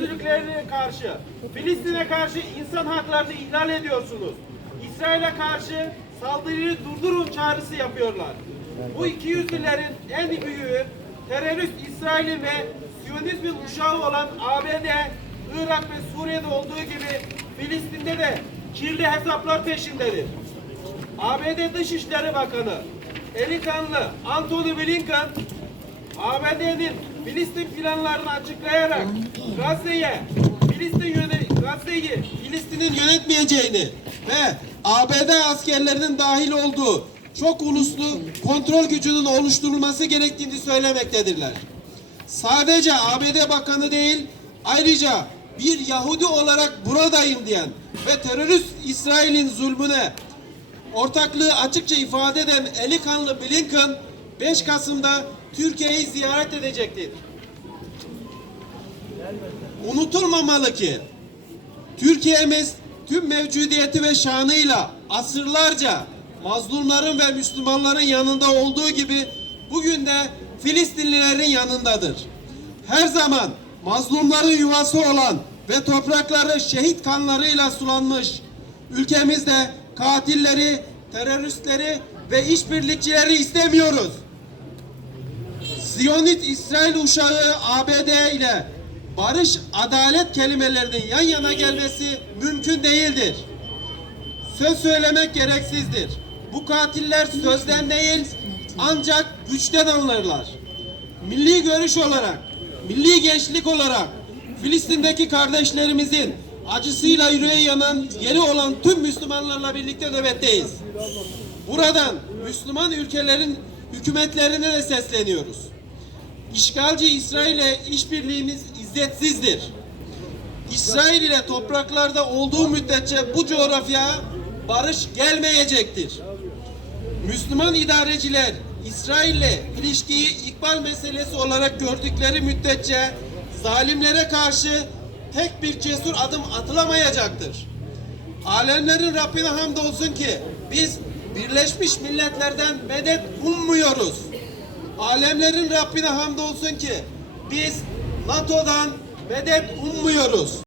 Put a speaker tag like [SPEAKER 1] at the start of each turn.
[SPEAKER 1] ikiyüzlülüklerine karşı, Filistin'e karşı insan haklarını ihlal ediyorsunuz. İsrail'e karşı saldırıyı durdurun çağrısı yapıyorlar. Bu ikiyüzlülerin en büyüğü terörist İsrail'in ve Siyonizmin uşağı olan ABD, Irak ve Suriye'de olduğu gibi Filistin'de de kirli hesaplar peşindedir. ABD Dışişleri Bakanı eli kanlı Anthony Blinken ABD'nin Filistin planlarını açıklayarak Gazze'ye Filistin Gazze'yi Filistin'in yönetmeyeceğini ve ABD askerlerinin dahil olduğu çok uluslu kontrol gücünün oluşturulması gerektiğini söylemektedirler. Sadece ABD Bakanı değil, ayrıca bir Yahudi olarak buradayım diyen ve terörist İsrail'in zulmüne ortaklığı açıkça ifade eden eli kanlı Blinken 5 Kasım'da Türkiye'yi ziyaret edecektir. Unutulmamalı ki Türkiye'miz tüm mevcudiyeti ve şanıyla asırlarca mazlumların ve Müslümanların yanında olduğu gibi bugün de Filistinlilerin yanındadır. Her zaman mazlumların yuvası olan ve toprakları şehit kanlarıyla sulanmış ülkemizde katilleri, teröristleri ve işbirlikçileri istemiyoruz. Siyonist İsrail uşağı ABD ile barış, adalet kelimelerinin yan yana gelmesi mümkün değildir. Söz söylemek gereksizdir. Bu katiller sözden değil ancak güçten anlarlar. Milli görüş olarak, milli gençlik olarak Filistin'deki kardeşlerimizin acısıyla yüreği yanan yeri olan tüm Müslümanlarla birlikte nöbetteyiz. Buradan Müslüman ülkelerin hükümetlerine de sesleniyoruz. İşgalci İsrail'le işbirliğimiz izzetsizdir. İsrail ile topraklarda olduğu müddetçe bu coğrafyaya barış gelmeyecektir. Müslüman idareciler İsrail'le ilişkiyi ikbal meselesi olarak gördükleri müddetçe zalimlere karşı tek bir cesur adım atılamayacaktır. Alemlerin Rabbine hamdolsun ki biz Birleşmiş Milletler'den medet ummuyoruz. Alemlerin Rabbine hamdolsun ki biz NATO'dan medet ummuyoruz.